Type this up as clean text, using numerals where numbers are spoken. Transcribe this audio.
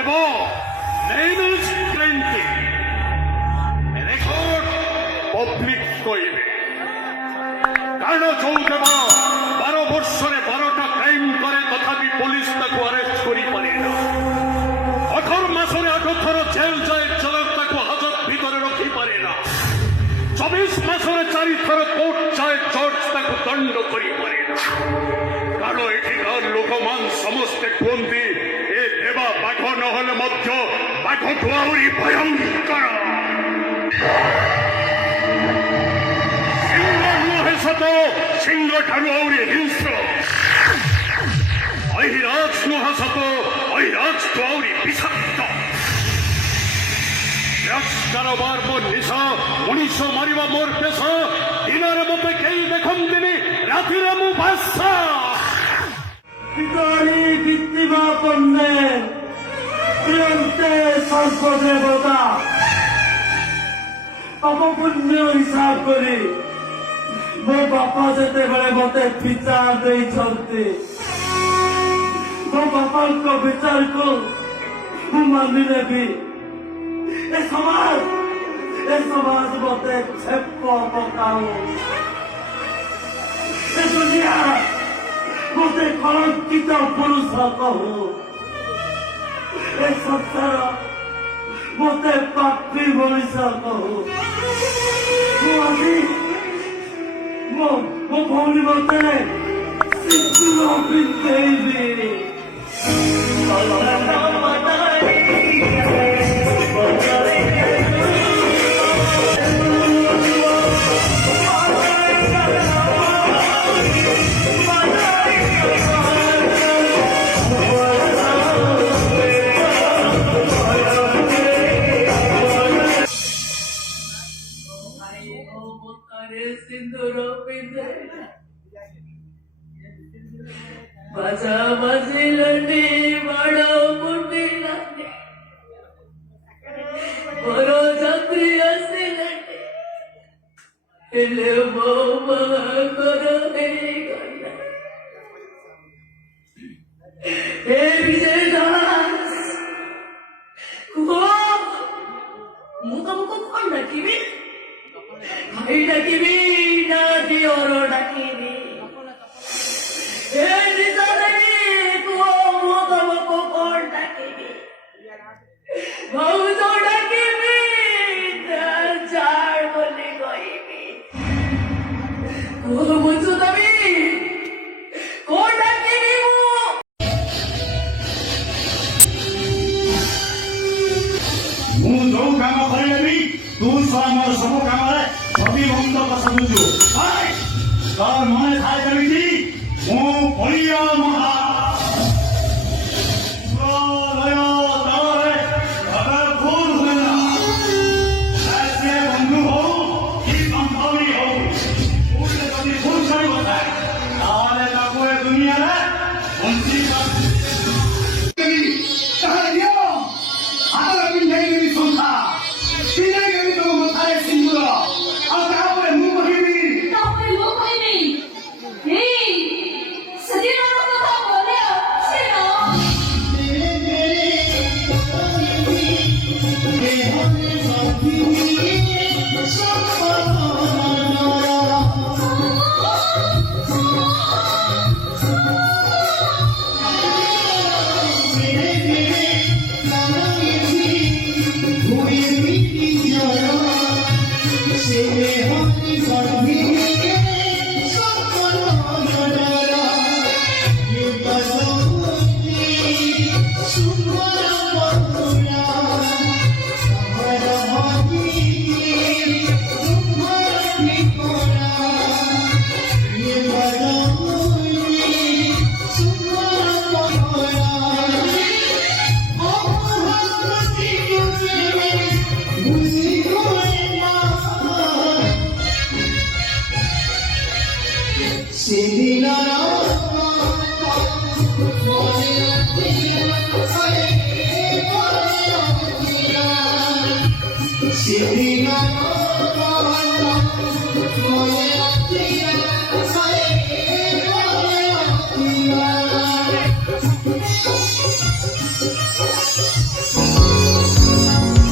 এবং নেইমিস printing record public কইবে। কারণ চৌদ্দবা 12 বৎসরে 12টা ক্রাইম করে তথাপি পুলিশ তাকে আরেস্ট করি পারে না। 18 মাসরে 18 জেল যায় চলার তাকে হাজত ভিতরে রখি পারে না। 24 মাসরে 4 থর কোর্ট যায় জর্জ তাকে দণ্ড করি পারে না। কারণ এঠিকার লোকমান সমস্তে বন্দী এ দেবা বাঘ নহলে মধ্য বাঘ আউরি ভয়ঙ্কর। সিংহ ঠারু আউরি হিংস্র। ঐরাজ নুহাসত ঐরাজ আউরি বিষাক্ত। কারবার মোর নিশা মনীষ মারিবা মোর পেশা। দিনের মতে কেই দেখুন দিনে রাতিরে মু বাসা। পিতারি কৃত্রিমা কন্যে প্রিয়ন্তে সর্বদেবতা পাপ পুণ্য হিসাব করি ମୋ ବାପା ଯେତେବେଳେ ମତେ ବିଚାର ଦେଇଛନ୍ତି ମୋ ବାପାଙ୍କ ବିଚାରକୁ ମୁଁ ମାନି ନେବି। ଏ ସମାଜ ମତେ ଛେପ ପକାଉ। ଏ ଦୁନିଆ ମତେ କଳଙ୍କିତ ପୁରୁଷ କହୁ। ଏ ସଂସାର ମତେ ପାପୀ ମଣିଷ କହୁ। ମୁଁ ଆଜି ମୋ ଭଉଣୀ ମତେ ସିନ୍ଦୁର ପିନ୍ଧେଇବି। সিন্দুর পিন্ধে বাজা বাজিলনি বড় মুন্ডিলানি বড় যাত্রী আসিলনি হেলে বৌমা করো এই কন্যা। হে বিজয় দাস ମୁଁ ତମକୁ କଣ ଡାକିବି? ଭାଇ ଡାକିବି ନା ଦିଅର ଡାକିବି? ଏ ନିଶା ଦେବୀ କୁହ ମୁଁ ତମକୁ କଣ ଡାକିବି? ଭାଉଜ ଡାକିବି ନା ଝାଡ଼ ବୋଲି କହିବି? କୁହ ବୁଝୁ ଦେବି କଣ ଡାକିବି ମୁଁ ଯୋଉ କାମ କରିବି ତୁ ମୋର ସବୁ କାମରେ ପ୍ରତିବନ୍ଧ ପଶୁଛୁ। ତୋର ମନେ ଥାଏ କେମିତି ମୁଁ ବଳିଆ ମହା ବନ୍ଧୁ ହଉ କି ବାନ୍ଧବୀ ହଉ ଯଦି ଭୁଲ କରିବ ତାହେଲେ ତାକୁ ଏ ଦୁନିଆରେ ବଞ୍ଚି ହାତରେ ପିନ୍ଧେଇଦେବି ଶଙ୍ଖା ପିନ୍ଧେଇଦେବି ତମ ମଥାରେ ସିନ୍ଦୁର ଆଉ ତାପରେ ମୁଁ କହିବି